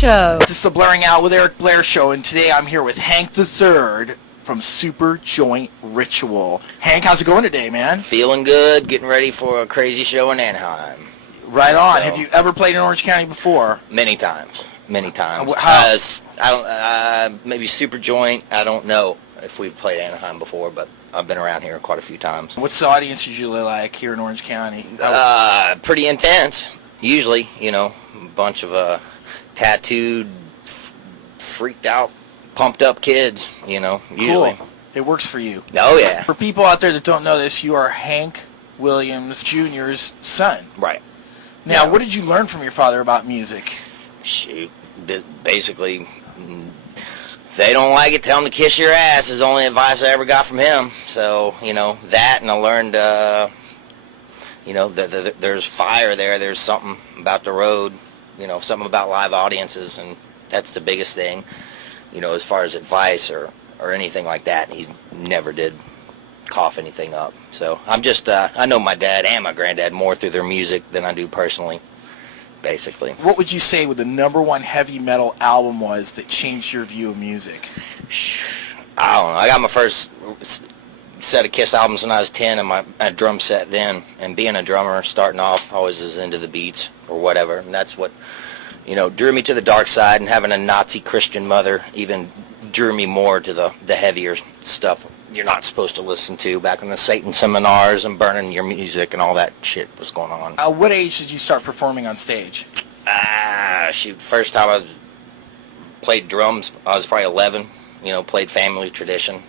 Show. This is the Blairing Out with Eric Blair Show, and today I'm here with Hank III from Superjoint Ritual. Hank, how's it going today, man? Feeling good, getting ready for a crazy show in Anaheim. Right on. So, have you ever played in Orange County before? Many times. Many times. How? I don't. Maybe Superjoint. I don't know if we've played Anaheim before, but I've been around here quite a few times. What's the audience usually like here in Orange County? Pretty intense. Usually, you know, a bunch of tattooed, freaked out, pumped up kids. You know, usually. Cool. It works for you. Oh yeah. For people out there that don't know this, you are Hank Williams Jr.'s son. Right. Now, Yeah. what did you learn from your father about music? Shoot, basically, if they don't like it, tell them to kiss your ass is the only advice I ever got from him. So, you know, that, and I learned, you know, there's fire there. There's something about the road, you know, something about live audiences, and that's the biggest thing, you know, as far as advice or anything like that. He never did cough anything up. So I'm just, I know my dad and my granddad more through their music than I do personally. Basically. What would you say the #1 heavy metal album was that changed your view of music? I don't know. I got my first set of Kiss albums when I was 10, and my drum set then. And being a drummer, starting off, I always was into the beats or whatever. And that's what, you know, drew me to the dark side. And having a Nazi Christian mother even drew me more to the heavier stuff you're not supposed to listen to back in the Satan seminars and burning your music and all that shit was going on. What age did you start performing on stage? Shoot, first time I played drums, I was probably 11, you know, played Family Tradition,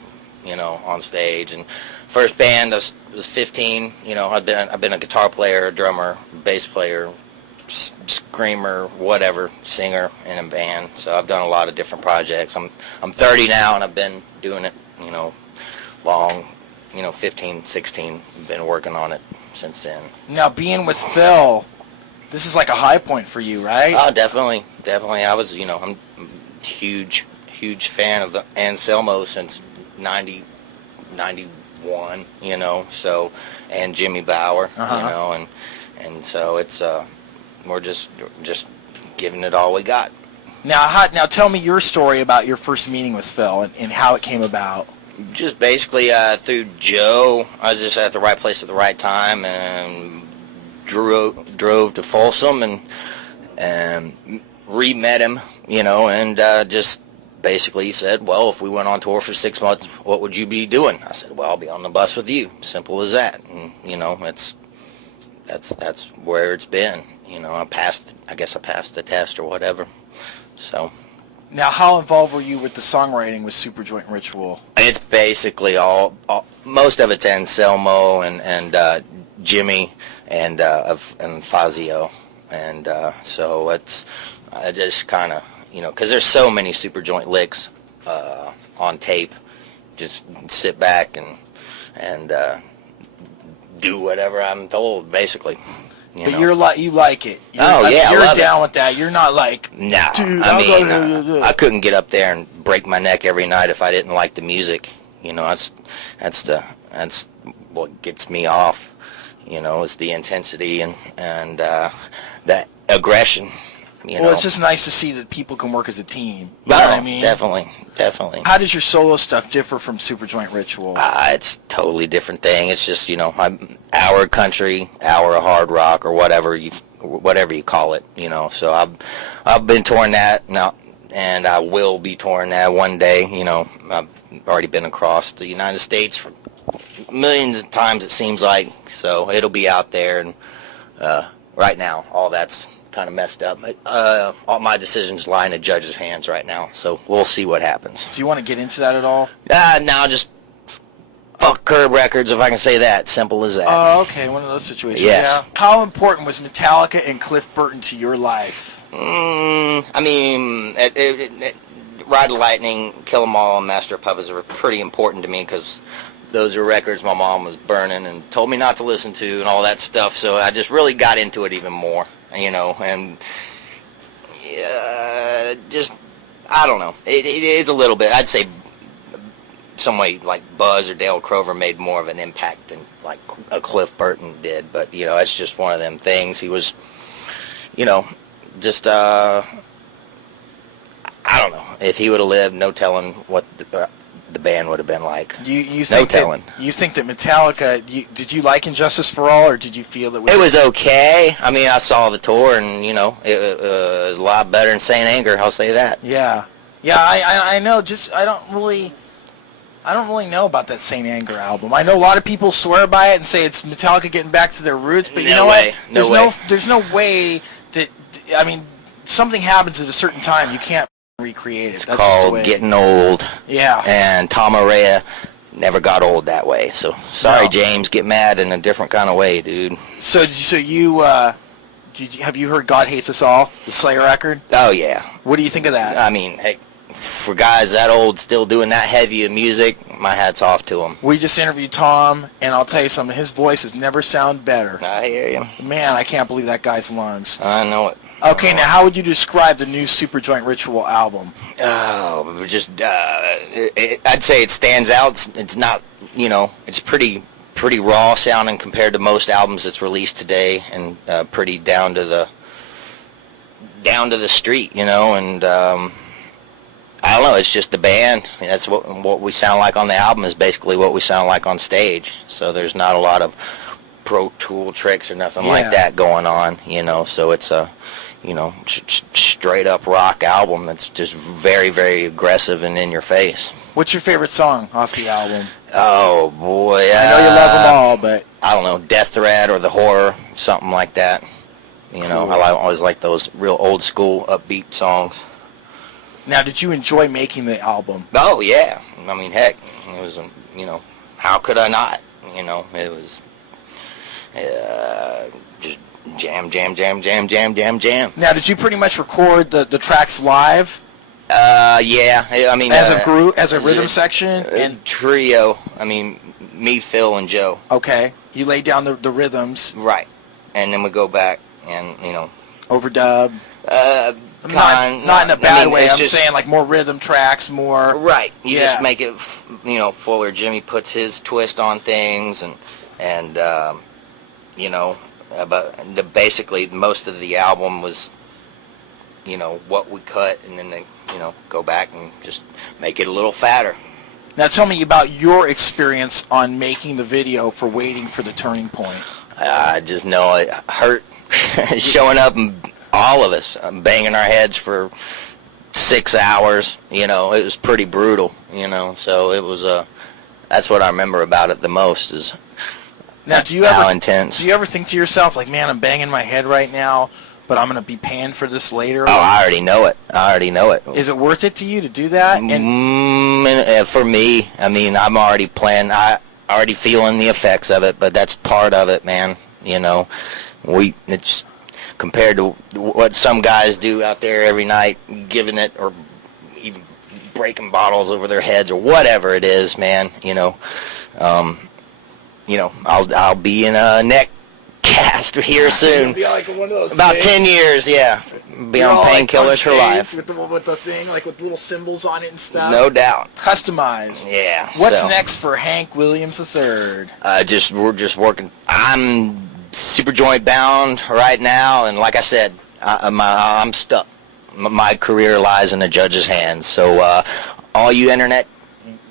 you know, on stage. And first band, I was 15, you know, I've been a guitar player, a drummer, bass player, screamer, whatever, singer in a band. So I've done a lot of different projects. I'm 30 now, and I've been doing it, you know, long, you know, 15, 16, been working on it since then. Now, being with Phil, this is like a high point for you, right? Oh, definitely. I was, you know, I'm a huge fan of the Anselmo since 91, you know, so, and Jimmy Bauer, you know, and so it's, we're just giving it all we got. Now tell me your story about your first meeting with Phil and how it came about. Just basically through Joe. I was just at the right place at the right time, and drove to Folsom and re-met him, you know, and just basically said, well, if we went on tour for 6 months, what would you be doing? I said, well, I'll be on the bus with you. Simple as that. And, you know, that's where it's been. You know, I guess I passed the test or whatever. So. Now, how involved were you with the songwriting with Superjoint Ritual? It's basically all most of it's Anselmo and Jimmy and Fazio, and so it's I just kind of, you know, because there's so many Superjoint licks on tape, just sit back and do whatever I'm told, basically. But you like it. Yeah, you're down with that. You're not like, no. Dude, I mean, I couldn't get up there and break my neck every night if I didn't like the music. You know, that's what gets me off. You know, it's the intensity and that aggression. You know? It's just nice to see that people can work as a team. You know what I mean? Definitely. How does your solo stuff differ from Superjoint Ritual? It's a totally different thing. It's just, you know, I'm hour country, hour hard rock, or whatever you call it. You know, so I've been touring that now, and I will be touring that one day. You know, I've already been across the United States for millions of times, it seems like. So it'll be out there, and right now, all that's kind of messed up. All my decisions lie in a judge's hands right now, so we'll see what happens. Do you want to get into that at all? No, just fuck Curb Records, if I can say that. Simple as that. Oh, okay, one of those situations. Yes. Yeah. How important was Metallica and Cliff Burton to your life? I mean, Ride of Lightning, Kill 'Em All, and Master of Puppets were pretty important to me because those are records my mom was burning and told me not to listen to and all that stuff, so I just really got into it even more. You know, and just, I don't know. It is a little bit, I'd say, somebody like Buzz or Dale Crover made more of an impact than like a Cliff Burton did. But, you know, it's just one of them things. He was, you know, just if he would have lived, no telling what the band would have been like. You think no telling. You think that Metallica? Did you like Injustice for All, or did you feel it was? It was okay. I mean, I saw the tour, and you know, it was a lot better than Saint Anger. I'll say that. Yeah, yeah. I know. Just I don't really know about that Saint Anger album. I know a lot of people swear by it and say it's Metallica getting back to their roots, but you know what? There's no way that. I mean, something happens at a certain time. You can't recreate it. It's That's called just getting old. Yeah. And Tom Araya never got old that way. So sorry, No. James. Get mad in a different kind of way, dude. So have you heard God Hates Us All, the Slayer record? Oh yeah. What do you think of that? I mean, hey, for guys that old still doing that heavy of music, my hat's off to them. We just interviewed Tom, and I'll tell you something. His voice has never sounded better. I hear you. Man, I can't believe that guy's lungs. I know it. Okay, now how would you describe the new Superjoint Ritual album? Oh, just I'd say it stands out. It's not, you know, it's pretty raw sounding compared to most albums that's released today, and pretty down to the street, you know. And I don't know. It's just the band. I mean, that's what we sound like on the album is basically what we sound like on stage. So there's not a lot of Pro Tool tricks or nothing like that going on, you know. So it's a, you know, straight up rock album that's just very, very aggressive and in your face. What's your favorite song off the album? Oh boy, I know you love them all, but I don't know, Death Threat or The Horror, something like that. You know, Cool. I always like those real old school upbeat songs. now, did you enjoy making the album? Oh yeah, I mean, heck, it was, you know, how could I not? You know, it was just jam. Now, did you pretty much record the tracks live Yeah, I mean, as a group, as a rhythm section, and trio? I mean, me, Phil, and Joe. okay, you laid down the rhythms, Right, and then we go back and, you know, overdub. Not in a bad I mean, way. it's I'm just, saying like more rhythm tracks, more. right. You Yeah. just make it, you know, fuller. Jimmy puts his twist on things, and you know, but basically most of the album was, you know, what we cut, and then they, you know, go back and just make it a little fatter. Now, tell me about your experience on making the video for Waiting for the Turning Point. I just know it hurt showing up and all of us banging our heads for 6 hours. You know, it was pretty brutal. You know, so it was that's what I remember about it the most is Now, do you how ever intense. Do you ever think to yourself like, man, I'm banging my head right now, but I'm gonna be paying for this later? Oh, I already know it. Is it worth it to you to do that? And For me, I mean, I'm already planning. I already feeling the effects of it, but that's part of it, man. You know, it's compared to what some guys do out there every night, giving it or even breaking bottles over their heads or whatever it is, man. You know, I'll be in a neck cast here soon. be like one of those About things. 10 years, yeah. Be You're on all, like, Painkillers for life. with the thing, like with little symbols on it and stuff. No doubt. Customized. Yeah. What's so, next for Hank Williams III? We're just working. I'm super joint bound right now, and like I said, I'm stuck. My career lies in the judge's hands. So all you internet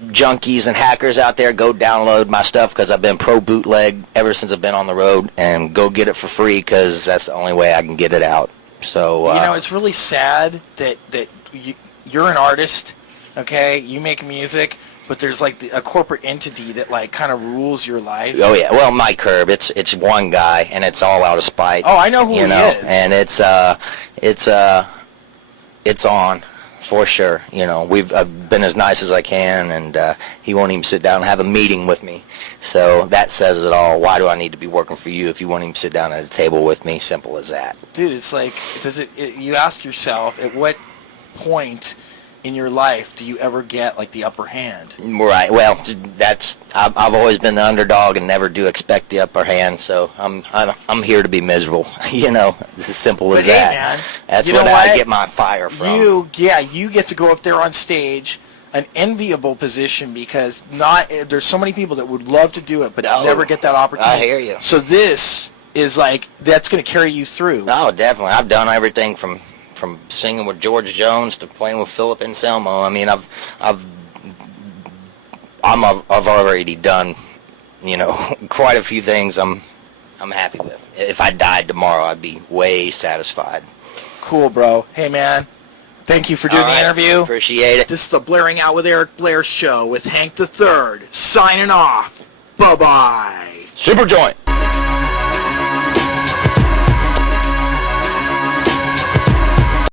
junkies and hackers out there, go download my stuff because I've been pro bootleg ever since I've been on the road, and go get it for free because that's the only way I can get it out. So You know, it's really sad that you're an artist, okay? You make music, but there's like a corporate entity that like kind of rules your life. Oh yeah, well, Mike Curb, it's one guy, and it's all out of spite. Oh, I know who he is. And it's on for sure. You know, I've been as nice as I can, and he won't even sit down and have a meeting with me. So that says it all. Why do I need to be working for you if you won't even sit down at a table with me? Simple as that. Dude, it's like, you ask yourself, at what point in your life do you ever get like the upper hand? Right. Well, I've always been the underdog and never do expect the upper hand. So I'm here to be miserable. You know, it's as simple as But hey, that. man, That's you know what I what? get my fire from. You get to go up there on stage, an enviable position, because there's so many people that would love to do it, but never get that opportunity. I hear you. So this is like, that's going to carry you through. Oh, definitely. I've done everything from from singing with George Jones to playing with Philip Anselmo. I mean, I've already done, you know, quite a few things I'm happy with. If I died tomorrow, I'd be way satisfied. Cool, bro. Hey, man. Thank you for doing the interview. Appreciate it. This is the Blairing Out with Eric Blair show with Hank III. Signing off. Bye-bye. Superjoint.